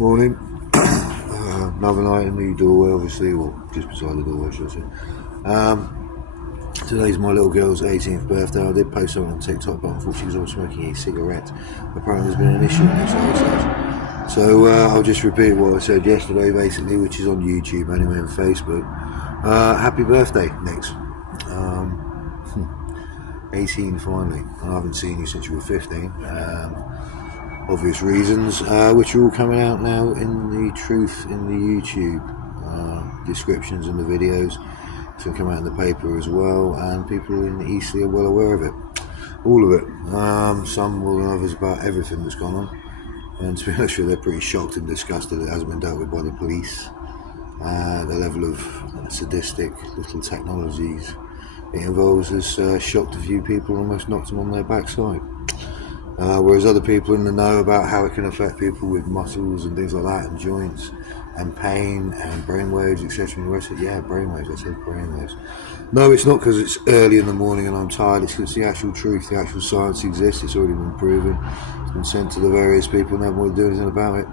Morning. Another night in the doorway, obviously, or just beside the doorway, should I say. Today's my little girl's 18th birthday. I did post something on TikTok, but unfortunately, because I was smoking a cigarette, apparently there's been an issue in this house. So I'll just repeat what I said yesterday, basically, which is on YouTube anyway and Facebook. Happy birthday, nikks. 18 finally. I haven't seen you since you were 15. Obvious reasons, which are all coming out now in the truth in the YouTube descriptions and the videos. It's going to come out in the paper as well, and people in Eastleigh are well aware of it, all of it, some more than others, about everything that's gone on. And to be honest with you, they're pretty shocked and disgusted that it hasn't been dealt with by the police. The level of sadistic little technologies it involves has shocked a few people, almost knocked them on their backside. Whereas other people in the know about how it can affect people with muscles and things like that, and joints and pain and brainwaves, etc. And the rest of it, yeah, brainwaves, I said brainwaves. No, it's not because it's early in the morning and I'm tired, it's because the actual truth, the actual science exists, it's already been proven, it's been sent to the various people and they haven't want to do anything about it,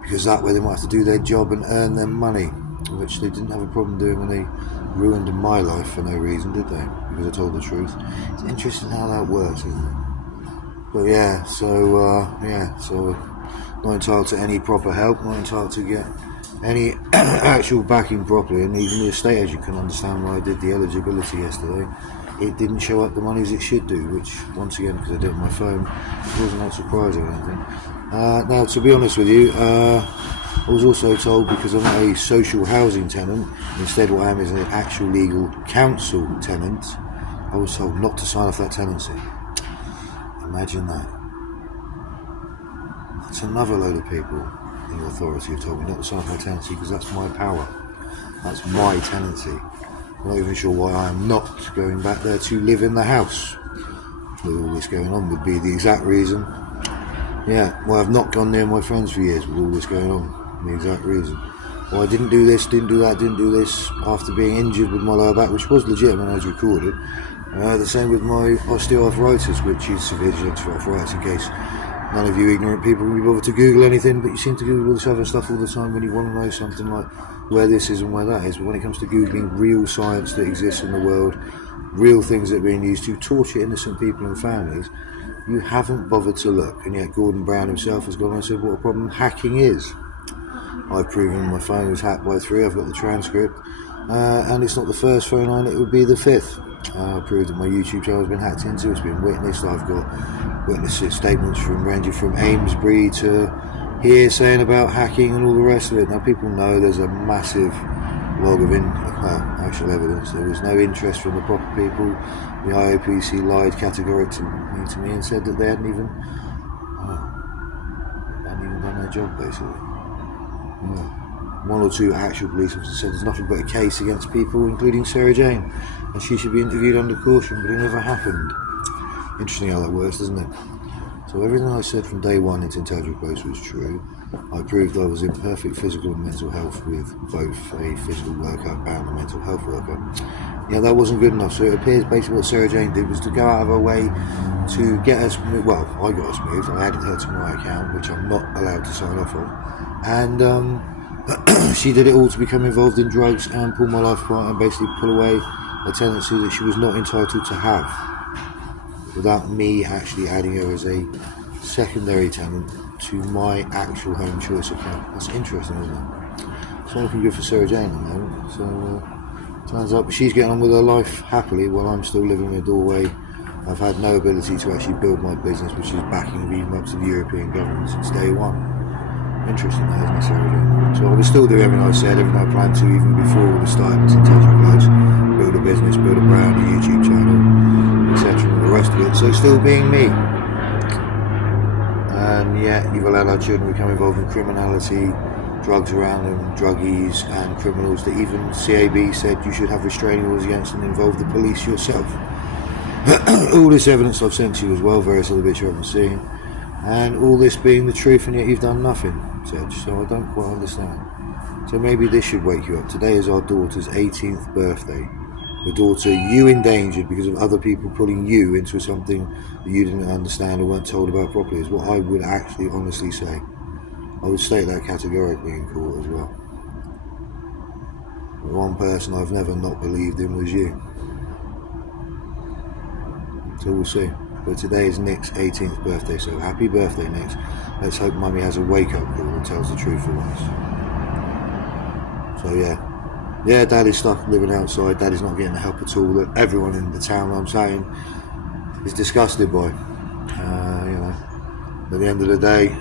because that way they might have to do their job and earn their money, which they didn't have a problem doing when they ruined my life for no reason, did they? Because I told the truth. It's interesting how that works, isn't it? But yeah, so not entitled to any proper help, not entitled to get any actual backing properly, and even the estate agent can understand why I did the eligibility yesterday. It didn't show up the money as it should do, which, once again, because I did it on my phone, it wasn't that surprising or anything. Now, to be honest with you, I was also told, because I'm not a social housing tenant, instead what I am is an actual legal council tenant, I was told not to sign off that tenancy. Imagine that. That's another load of people in the authority have told me not to sign off my tenancy, because that's my power. That's my tenancy. I'm not even sure why I am not going back there to live in the house. With all this going on would be the exact reason. Yeah, well, I've not gone near my friends for years with all this going on. The exact reason. Well, I didn't do this, didn't do that, didn't do this after being injured with my lower back, which was legitimate, I was recorded. The same with my osteoarthritis, which is severe degenerative arthritis, in case none of you ignorant people can be bothered to Google anything, but you seem to Google all this other stuff all the time when you want to know something like where this is and where that is. But when it comes to Googling real science that exists in the world, real things that are being used to torture innocent people and families, you haven't bothered to look. And yet Gordon Brown himself has gone on and said what a problem hacking is. I've proven my phone was hacked by 3, I've got the transcript, and it's not the first phone line, it would be the 5th. I proved that my YouTube channel has been hacked into, it's been witnessed. I've got witness statements from ranging from Amesbury to here saying about hacking and all the rest of it. Now people know there's a massive log of actual evidence. There was no interest from the proper people. The IOPC lied categorically to me and said that they hadn't even done their job, basically. One or two actual police officers said there's nothing but a case against people, including Sarah Jane, and she should be interviewed under caution, but it never happened. Interesting how that works, doesn't it? So everything I said from day one into Intelligent Post was true. I proved I was in perfect physical and mental health with both a physical workup and a mental health workup. Yeah, that wasn't good enough, so it appears basically what Sarah Jane did was to go out of her way to get us, well, I got us moved. I added her to my account, which I'm not allowed to sign off on, and she did it all to become involved in drugs and pull my life apart and basically pull away a tenancy that she was not entitled to have, without me actually adding her as a secondary tenant to my actual home choice account. That's interesting, isn't it? It's not looking good for Sarah Jane at the moment. So turns out she's getting on with her life happily while I'm still living in a doorway. I've had no ability to actually build my business, which is backing even up to the European government since day one. Interesting, that, isn't it, Sarah Jane? So I will still do everything I said, everything I planned to, even before all the start this Intelligent Post. Build a business, build a brand, a YouTube channel, etc. and the rest of it. So still being me. And yet you've allowed our children to become involved in criminality, drugs around them, druggies and criminals that even CAB said you should have restraining orders against and involve the police yourself. All this evidence I've sent to you as well, various other bits you haven't seen, and all this being the truth, and yet you've done nothing, Sedge, so I don't quite understand. So maybe this should wake you up. Today is our daughter's 18th birthday. The daughter you endangered because of other people pulling you into something that you didn't understand or weren't told about properly, is what I would actually honestly say. I would state that categorically in court as well. The one person I've never not believed in was you. So we'll see. But today is Nick's 18th birthday, so happy birthday, Nick. Let's hope Mummy has a wake-up call and tells the truth for once. So yeah, Daddy's stuck living outside. Daddy's not getting the help at all that everyone in the town I'm saying is disgusted by. You know, at the end of the day,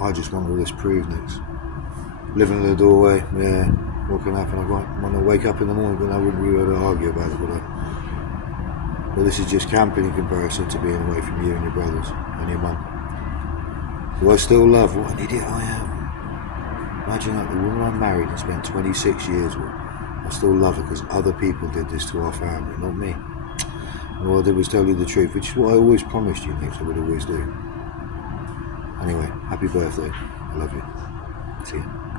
I just want all this proved, Nick. Living in the doorway, yeah, what can happen? I want to wake up in the morning, but I wouldn't be able to argue about it, would I? But this is just camping in comparison to being away from you and your brothers and your mum. Do I still love? What an idiot I am. Imagine that, the woman I married and spent 26 years with, I still love her because other people did this to our family, not me. And all I did was tell you the truth, which is what I always promised you, Nick, I would always do. Anyway, happy birthday. I love you. See you.